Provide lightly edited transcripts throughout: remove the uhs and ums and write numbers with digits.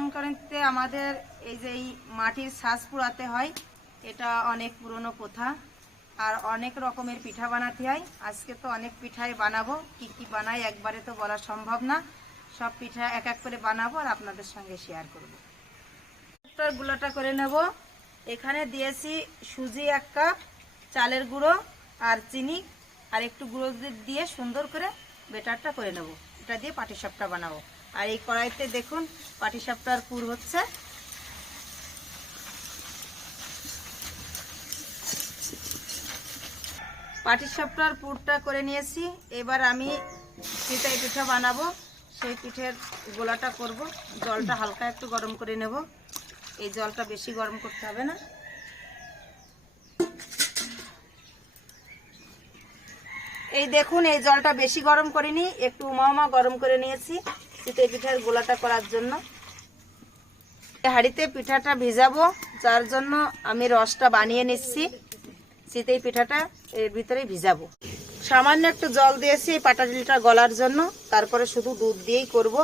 সংক্রান্তিতে আমাদের এই যে এই মাটির ছাঁচ পোড়াতে হয়, এটা অনেক পুরনো প্রথা। আর অনেক রকমের পিঠা বানাতে হয়। আজকে তো অনেক পিঠাই বানাবো, কি কি বানাই একবারে তো বলা সম্ভব না। সব পিঠা এক এক করে বানাবো আর আপনাদের সঙ্গে শেয়ার করব। গুঁড়োটা করে নেব। এখানে দিয়েছি সুজি 1 কাপ, চালের গুঁড়ো আর চিনি আর একটু গুঁড়ো দিয়ে সুন্দর করে বেটারটা করে নেব। এটা দিয়ে পাটিসাপটা বানাবো। আর এই কড়াইতে দেখুন পাটিসাপটার পুর হচ্ছে। পাটিসাপটার পুরটা করে নিয়েছি। এবার আমি চিতই পিঠা বানাবো, সেই পিঠের গোলাটা করব। জলটা হালকা একটু গরম করে নেব। এই জলটা বেশি গরম করতে হবে না। এই দেখুন এই জলটা বেশি গরম করিনি, একটু উমা গরম করে নিয়েছি চিতই পিঠার গোলাটা করার জন্য। হাঁড়িতে পিঠাটা ভিজাবো, যার জন্য আমি রসটা বানিয়ে নিচ্ছি। চিতই পিঠাটা এর ভিতরে ভিজাবো। সামান্য একটু জল দিয়েছি পাটালিটা গলার জন্য, তারপরে শুধু দুধ দিয়েই করব।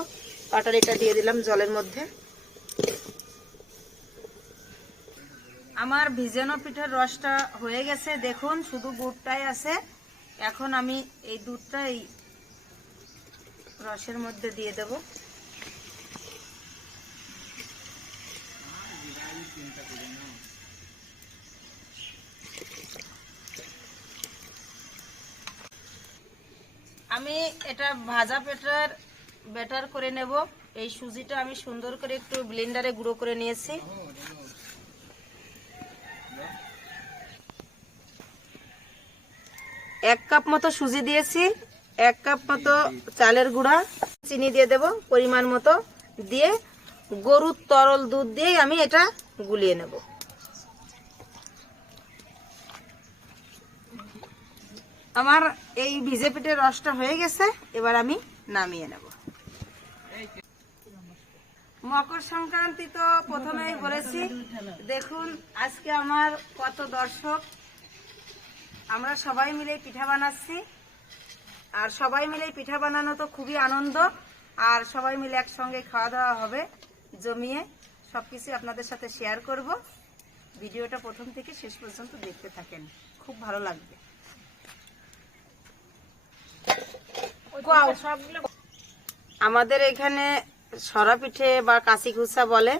পাটালিটা দিয়ে দিলাম জলের মধ্যে। আমার ভিজানো পিঠার রসটা হয়ে গেছে, দেখুন শুধু গুড়টাই আছে। এখন আমি এই দুধটা এই রসের মধ্যে দিয়ে দেব। আমি এটা ভাজা পিঠার ব্যাটার করে নেব। এই সুজিটা আমি সুন্দর করে একটু ব্লেন্ডারে গুঁড়ো করে নিয়েছি। এক কাপ মতো সুজি দিয়েছি, 1 কাপ মতো চালের গুঁড়া, চিনি দিয়ে দেব পরিমাণ মতো, দিয়ে গরুর তরল দুধ দিয়ে আমি এটা গুলিয়ে নেব। আমার এই ভিজে পিঠের রসটা হয়ে গেছে, এবার আমি নামিয়ে নেব। মকর সংক্রান্তি তো প্রথমেই বলেছি, দেখুন আজকে আমার কত দর্শক। আমরা সবাই মিলে পিঠা বানাচ্ছি, আর সবাই মিলে পিঠা বানানো তো খুবই আনন্দ। আর সবাই মিলে একসঙ্গে খাওয়া দাওয়া হবে জমিয়ে, সবকিছু আপনাদের সাথে শেয়ার করব। ভিডিওটা প্রথম থেকে শেষ পর্যন্ত দেখতে থাকেন, খুব ভালো লাগবে। আমাদের এখানে সরা পিঠে বা কাশি ঘুষা বলে,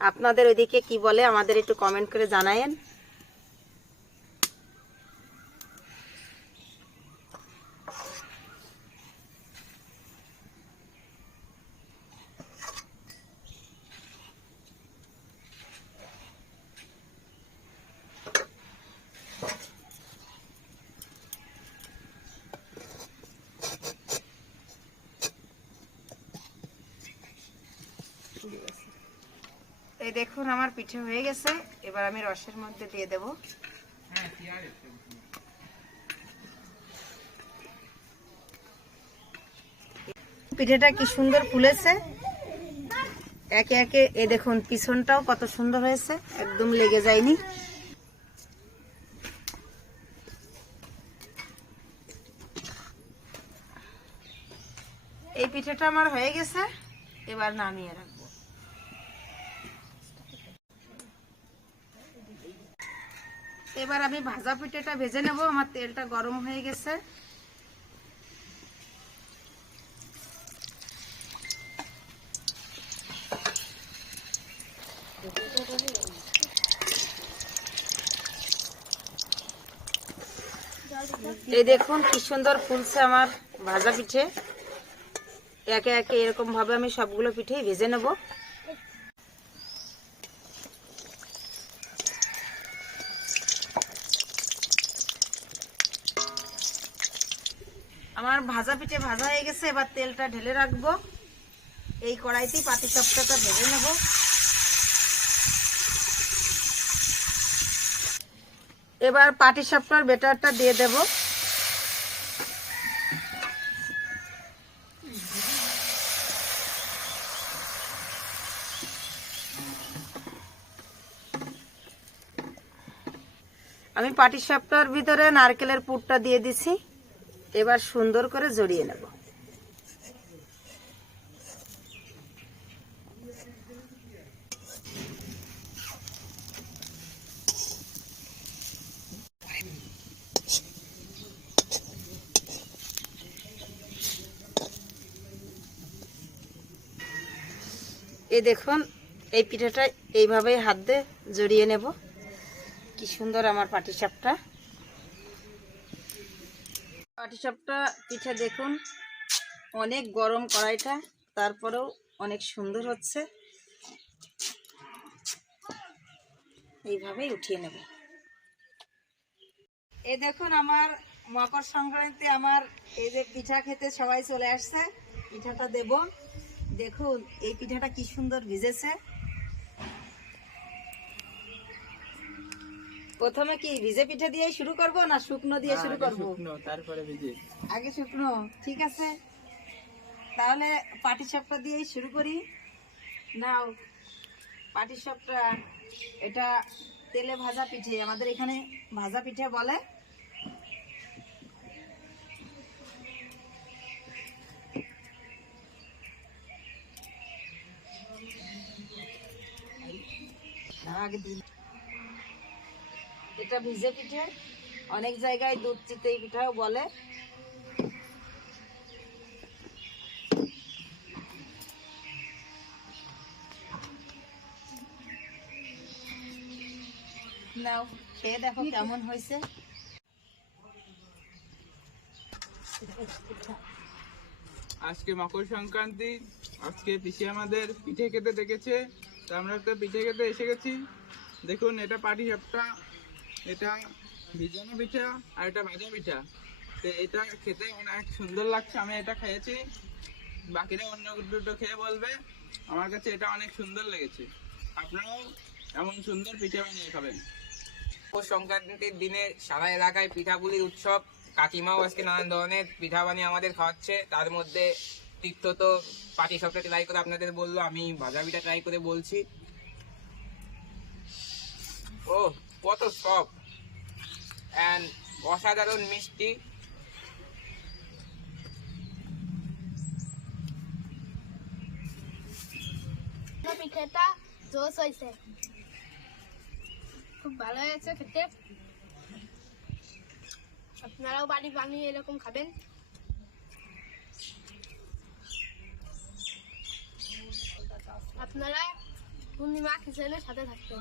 আপনাদের ওইদিকে কি বলে আমাদের একটু কমেন্ট করে জানায়েন। এই দেখুন আমার পিঠে হয়ে গেছে, এবার আমি রসের মধ্যে দিয়ে দেব। পিঠেটা কি সুন্দর ফুলেছে একে একে। এই দেখুন পিছনটাও কত সুন্দর হয়েছে, একদম লেগে যায়নি। এই পিঠেটা আমার হয়ে গেছে, এবার নামিয়ে রাখবো। এবার আমি ভাজা পিঠেটা ভেজে নেব। আমার তেলটা গরম হয়ে গেছে। এই দেখুন কি সুন্দর ফুলছে আমার ভাজা পিঠে। একে একে এরকম ভাবে আমি সবগুলো পিঠেই ভেজে নেব। আমার ভাজা পিঠে ভাজা হয়ে গেছে, এবার তেলটা ঢেলে রাখবো। এই কড়াইতেই পাটিসাপটাটা ভেজে নেব। এবার পাটিসাপটার ব্যাটারটা দিয়ে দেব। আমি পাটিসাপটার ভিতরে নারকেলের পুরটা দিয়ে দিছি। এবার সুন্দর করে জড়িয়ে নেব। এই দেখুন এই পিঠাটা এইভাবেই হাত দিয়ে জড়িয়ে নেব। কি সুন্দর আমার পাটিসাপটা। পাটিসাপটা পিঠা দেখুন অনেক গরম কড়াইটা, তারপরেও অনেক সুন্দর হচ্ছে। এইভাবেই উঠিয়ে নেব। এই দেখুন আমার মকর সংক্রান্তি, আমার এই যে পিঠা খেতে সবাই চলে আসছে। পিঠাটা দেব। দেখুন এই পিঠাটা কি সুন্দর ভিজেছে। প্রথমে কি ভিজে পিঠা দিয়ে শুরু করব না শুকনো দিয়ে শুরু করব? তারপরে ভিজে। আগে শুকনো, ঠিক আছে। তাহলে পাটিসাপটা দিয়েই শুরু করি। নাও পাটিসাপটা, এটা তেলে ভাজা পিঠে, আমাদের এখানে ভাজা পিঠে বলে। এটা ভিজে পিঠে, অনেক জায়গায় দুধ চিতই পিঠাও বলে। নাও খেয়ে দেখো কেমন হয়েছে। আজকে মকর সংক্রান্তি, আজকে পিসি আমাদের পিঠে খেতে ডেকেছে, তো আমরা একটা পিঠে খেতে এসে গেছি। দেখুন এটা পাটিসাপটা, এটা ভিজানো পিঠা আর এটা ভাজা পিঠা। তো এটা খেতে অনেক সুন্দর লাগছে, আমি এটা খেয়েছি, বাকিরা অন্য দুটো খেয়ে বলবে আমার কাছে এটা অনেক সুন্দর লেগেছে। আপনারাও এমন সুন্দর পিঠা বানিয়ে খাবেন। পৌষ সংক্রান্তির দিনে সারা এলাকায় পিঠাপুলির উৎসব। কাকিমাও আজকে নানান ধরনের পিঠা বানিয়ে আমাদের খাওয়াচ্ছে। তার মধ্যে তীর্থ তো পাটিসাপটা ট্রাই করে আপনাদের বললো, আমি ভাজা পিঠা ট্রাই করে বলছি। ও কত সফট অ্যান্ড অসাধারণ মিষ্টি। পিঠাটা জোস হয়েছে, খুব ভালো হয়েছে খেতে। আপনারাও বাড়ি বানিয়ে এরকম খাবেন। আপনারা পূর্ণিমা কিচেনের সাথে থাকবেন।